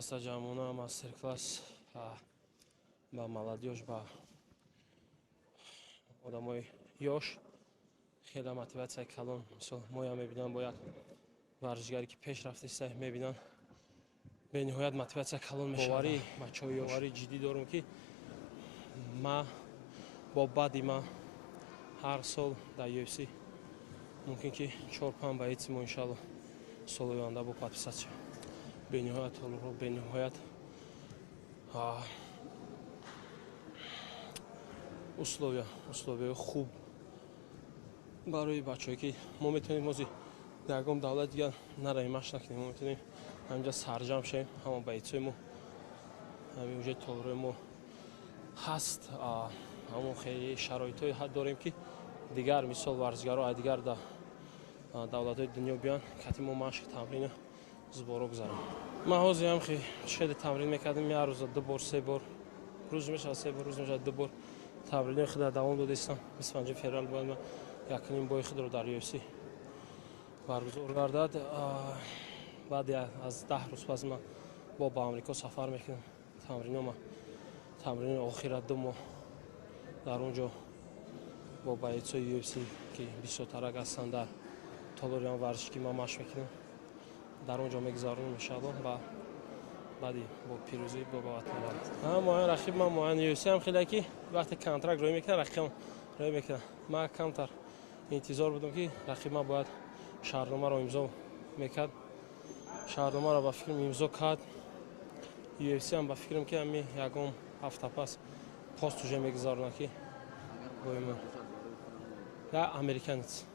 Саҷамона мастер-класс ба молодёж, ба одамои ёш хеле мотиватсияи калон. Мисол моя мебинам бо як варзишгаре ки пешрафт иста мебинам бениҳоят мотиватсияи калон мешавад. Бачаҳои ёши ҷиддӣ дорум ки ма бо баъди ма ҳар сол дар UFC мумкин ки 4-5 боец мо иншалло солҳои оянда бо подписатсия. Бениҳоят ҳолро бениҳоят условияи хуб барои бачаҳое ки мо метавонем мози ягон давлати дигар наравем машқ накунем. Мо метавонем ҳаминҷа сарҷам шавем. Ҳама боецҳои мо ҳамин уҷаи толрои мо ҳаст. Ҳамон хеле шароитҳое дорем ки дигар мисол варзишгаро дигар давлатҳои дунё биён кати мо машқ тамрина зуборо гузарем. Ман ҳозирам хеле тамрин мекардем. Як рӯза 2 бор 3 бор рӯз мешавад 3 бор рӯз мешавад 2 бор тамрини худро давом дода истам. 25 феврал бояд ман 1 бои худро дар UFC баргузор гардад. баъд аз 10 рӯз пас ман ба Амрико сафар мекунам. тамрини охира 2 моҳ дар он ҷо бо боецҳои UFC ки бисёртарак ҳастанд дар толори он варзиш ки ман машқ мекунам дар он ҷо мегузаронем иншалло. баъди бо пирӯзӣ бо ватан баргардем. Моян рақиб ман моян UFC ҳам хеле ки вақте контракт роӣ мекунад рақибам роӣ мекунад. Ман камтар интизор будам ки рақиб ман бояд шаҳрномаро имзо мекард. Шаҳрномаро ба фикрам имзо кард. UFC ҳам ба фикрам ки ҳамин ягон ҳафта пас пост уже мегузаронад ки бо ман американец.